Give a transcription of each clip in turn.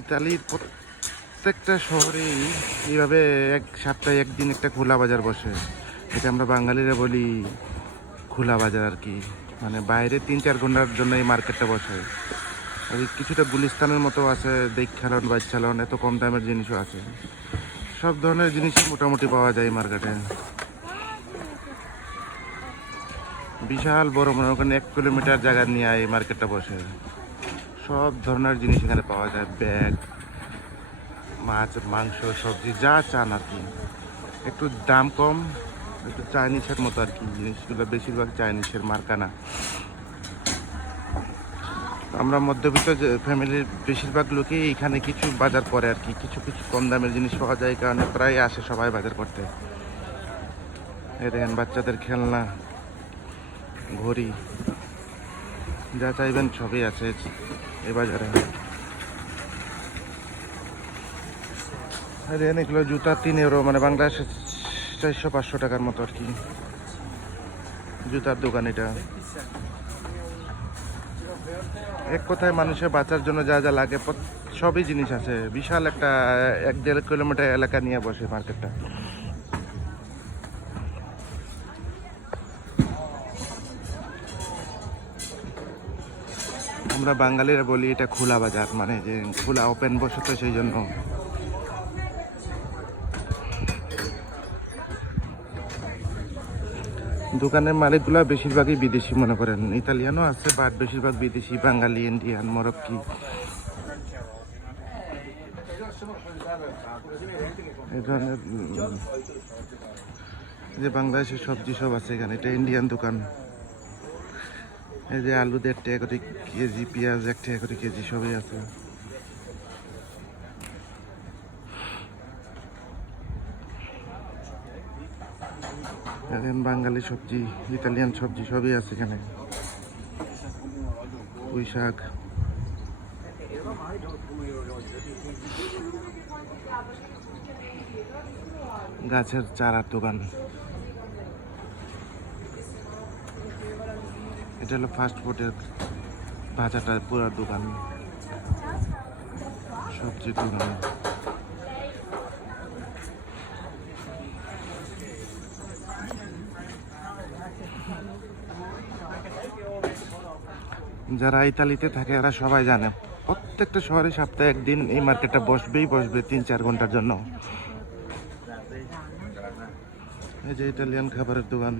ইতালির প্রত্যেকটা শহরেই এইভাবে এক সপ্তাহে একদিন একটা খোলা বাজার বসে। এটা আমরা বাঙালিরা বলি খোলা বাজার আর কি। মানে বাইরে 3-4 ঘন্টার জন্য এই মার্কেটটা বসে। আর কিছুটা গুলিস্তানের মতো আছে, দেখছালন বাইচালন, এত কম দামের জিনিসও আছে। সব ধরনের জিনিসই মোটামুটি পাওয়া যায় এই মার্কেটে। বিশাল বড়, মনে ওখানে 1 কিলোমিটার জায়গা নিয়ে এই মার্কেটটা বসে। সব ধরনের জিনিস এখানে পাওয়া যায়, ব্যাগ, মাছ, মাংস, সবজি, যা চান আর কি। একটু দাম কম, একটু চাইনিজের মতো আর কি। জিনিসগুলো বেশিরভাগ চাইনিজের মার্কানা। আমরা মধ্যবিত্ত ফ্যামিলির বেশিরভাগ লোকই এখানে কিছু বাজার করে আর কি। কিছু কিছু কম দামের জিনিস পাওয়া যায়, কারণে প্রায় আসে সবাই বাজার করতে। এই দেখেন বাচ্চাদের খেলনা, ঘড়ি, যা চাইবেন সবই আছে এই বাজারে। দেখেন এগুলো জুতা 3 ইউরো, মানে বাংলাদেশে 400-500 টাকার মতো আর কি। জুতার দোকান এটা। এক কথায় মানুষের বাঁচার জন্য যা যা লাগে সবই জিনিস আছে। বিশাল একটা 1-1.5 কিলোমিটার এলাকা নিয়ে বসে মার্কেটটা। আমরা বাঙালিরা বলি এটা খোলা বাজার, মানে যে খোলা ওপেন বসে, তো সেই জন্য। দোকানের মালিকগুলো বেশিরভাগই বিদেশি, মনে করেন ইতালিয়ানও আছে, বাট বেশিরভাগ বিদেশি, বাঙালি, ইন্ডিয়ান, মরক্কি। এই ধরনের যে বাংলাদেশের সবজি সব আছে এখানে। এটা ইন্ডিয়ান দোকান। এই যে আলু 1.5 টাকা করে কেজি, পেঁয়াজ 1 টাকা করে কেজি, সবই আছে। বাঙালি সবজি, ইতালিয়ান সবজি সবই আছে এখানে। পুঁই শাক, গাছের চারার দোকান। এটা হলো ফাস্ট ফুডের ভাজাটা পুরো দোকান, সবজি দোকান। যারা ইতালিতে থাকে এরা সবাই জানে, প্রত্যেকটা শহরে সপ্তাহে একদিন এই মার্কেটটা বসবেই বসবে 3-4 ঘন্টার জন্য। এই যে ইটালিয়ান খাবারের দোকান।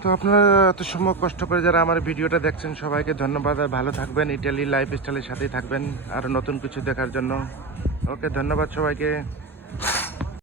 তো আপনারা এত সময় কষ্ট করে যারা আমার ভিডিওটা দেখছেন সবাইকে ধন্যবাদ। আর ভালো থাকবেন, ইটালি লাইফস্টাইলের সাথেই থাকবেন আরও নতুন কিছু দেখার জন্য। ওকে, ধন্যবাদ সবাইকে।